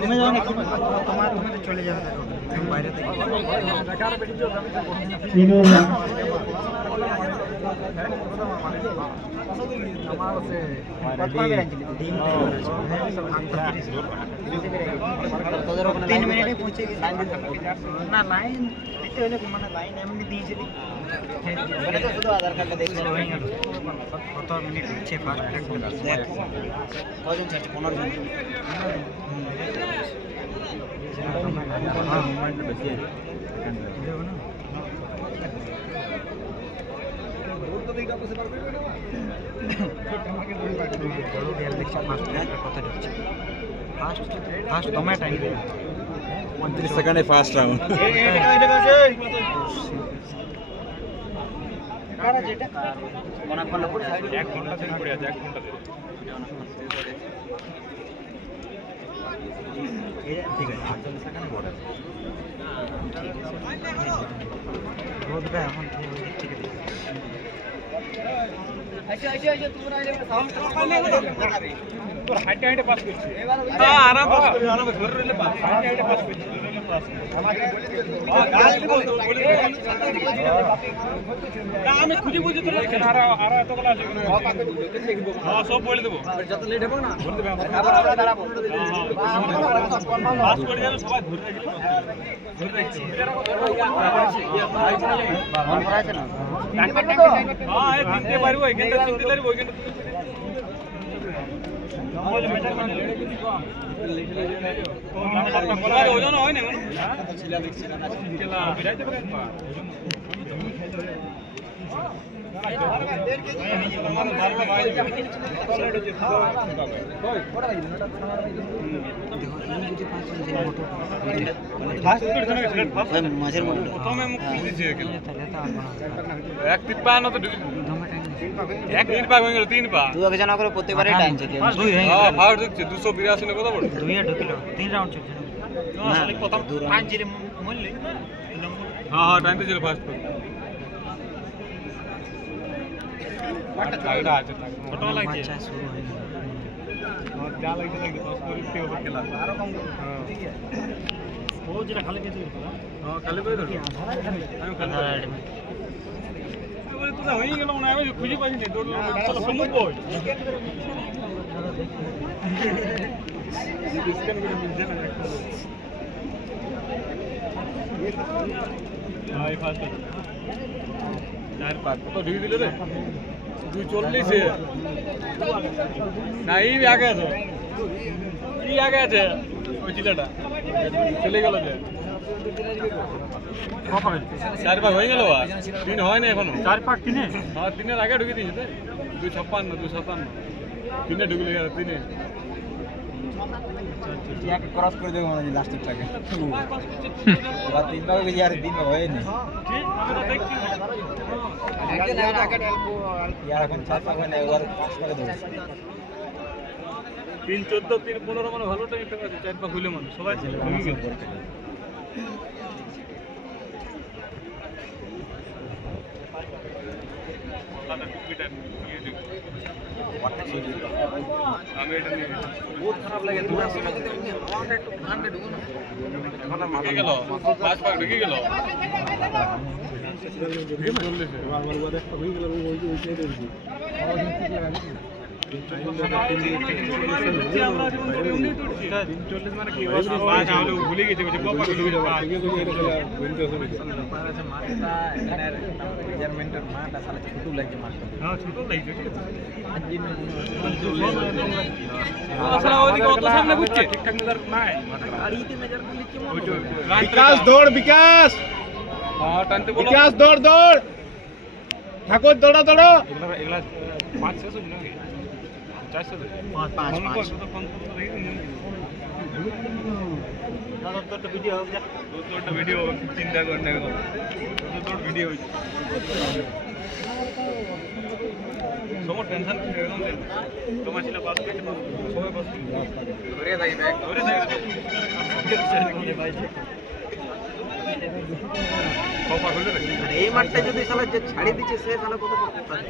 তুমি যাও না তোমার তুমি তো চলে যাবে বাইরে থেকে তিন মিনিটে পৌঁছে না লাইন দিতে হলে মানে লাইন এমনি দিয়েছিলি শুধু আধার কার্ডটা দেখতে হয়ে গেল কত মিনিট হচ্ছে ফার্স্ট দেখ কজন চাচ্ছে 15 জন ফার্স্ট তোমার টাইম 29 সেকেন্ডে ফার্স্ট রাউন্ড কারা যেটা কোনা কোনা করে 1 ঘন্টা থেকে পড়ে আছে 1 ঘন্টা থেকে ঠিক আছে 48 সেকেন্ড বড় রোদটা এখন ঠিক আছে আচ্ছা তোমরা আইলে সাউন্ড করবে তোর হাইটে হাইটে পাস করছিস হ্যাঁ আরাম পাস করছিস আরাম ধরে রইলে পাস হাইটে হাইটে পাস করছিস আমাকে বলে না আমি খুঁজে বুঝে তোর এখানে আর এতগুলো আছে হ্যাঁ সব বলে দেব যত লেট হবে না বলে দেব আমরা দাঁড়াবো পাস করে যাবে সবাই ধরে রাখি ধরে রাখছি মন করা আছে না হ্যাঁ এই তিনটে পারবো এখানে তিনটে পারবো এখানে ওজন হয় না মাঝের মধ্যে প্রথমে মুখ দিয়েছে 1:53 তো এক মিনিট পা হয়ে গেল 3 পা তুই আগে জানা করে প্রত্যেকবারই টাইম চেক দুই হয়ে হ্যাঁ ফাউল দেখছে 282 না কত বড় দুই এ ঢুকলো 3 রাউন্ড চলছে না প্রথম 5 জিরে মূল্যে হ্যাঁ হ্যাঁ টাইম তো ছিল ফার্স্ট এটা আছে ছোট লাগছে আচ্ছা শুরু হয়ে গেল और क्या लगता है कि 10 मिनट के ऊपर खेला वो जरा खाली कैसे हां खाली कोई ধরো আমি খালি বলে তো হই গেল না আমি খুঁজে পাইনি দৌড় চলো সম্মুখ বই ডিসকান করে মিলছে না হাই ফাস্ট চার পাঁচ তো ঢুকে দিল রে 240 है नहीं आगे আছে কি আগে আছে ওই ছেলেটা চলে গেল যে চার ভাগ হয়ে গেল আর তিন হয় না এখনো চার পাক তিনে হ্যাঁ তিনের আগে ঢুকে দিয়েছে 256 তিনে ঢুকে গেল তিনে এক ক্রস করে দেবো মানে লাস্টের টাকে ওরা তিন ভাগ গিয়ে আর দিন হয় না यार এখন চার পাক মানে ওর পাস করে দেবো 3-14 3-15 মানে ভালো টাইম আছে চার পা খুলে মানে সবাই ঢুকে গেল আমি এটা নিয়ে বহুত খারাপ লাগে তোমরা আমাকে একটু ঠান্ডা ঢুকো না এখন মাথা গেল পাঁচ পাক ঢুকে গেল ভুলে গেছে विकास दौड़ विकास विकास दौड़ दौड़ ठाकुर दौड़ो दौड़ो ভিডিও চিন্তা করেন ভিডিও তোমার টেনশন তোমার ছিল পাস করতে সবাই পাস ধরে যাই ব্যাগ ধরে যাই কপা হলো রে এই মাঠটা যদি শালা যে ছাড়ি দিচ্ছে সে শালা কত করতে পারে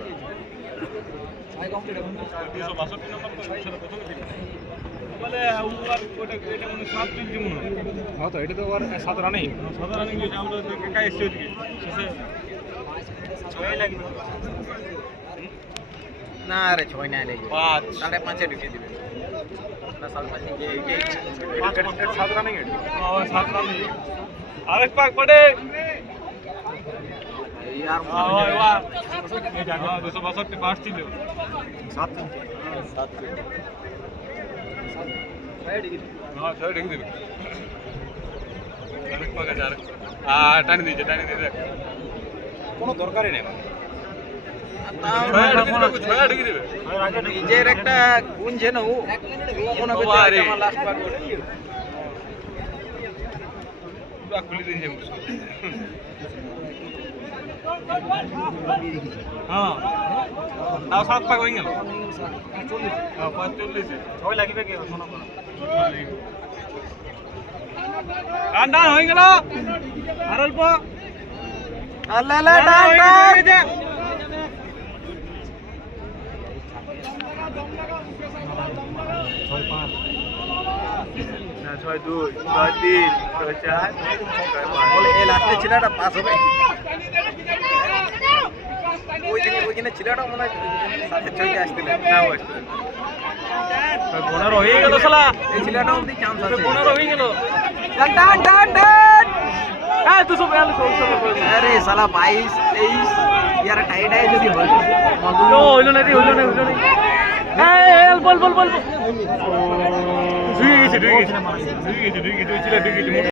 262 নম্বর তো সেটা প্রথমে ছিল বলে উবার ওটা এটা মনে 7 চলছে মনে হয় হ্যাঁ তো এটা তো ওর 7 রানেই সাধারণ ইংলিশ আমরা কাকা এসে ওদিকে শেষে 6 লাগবে না রে 6 না লাগবে 5 5.5 ঢুকে দিবে না 5.5 যে 7 রানিং এটা 7 রান আরেক পাক পড়ে यार वाह 262 পাস ছিল 7 হ্যাঁ ছয় ঢেকে দিবে আরেক পাক আছে আরেক টানি দিয়েছে কোনো দরকারই নেই ছয় ঢেকে দিবে নিজের একটা গুণ যে না ও কোনো আমার লাস্ট পার করে পুরো খুলে দিয়েছে হ্যাঁ তাও 7 পাক হয়ে গেল 45 ছয় লাগবে কি শোনো রান হয়ে গেল আর অল্প আল্লাহ আল্লাহ টাটা ছয় 2 ছয় 3 ছয় 4 বলে এই লাস্টে ছেলেটা পাস হবে ওইখানে ছেলেটা মনে হয় সাথে ছয়কে আসছিল না বসতে 15 হয়ে গেল শালা এই ছেলেটা অবধি চান্স আছে 15 হয়ে গেল টান টান টান টান হ্যাঁ 242 अरे साला 22 23 यार टाइट है যদি হয় হইলো না এই বল ঢুকে গেছে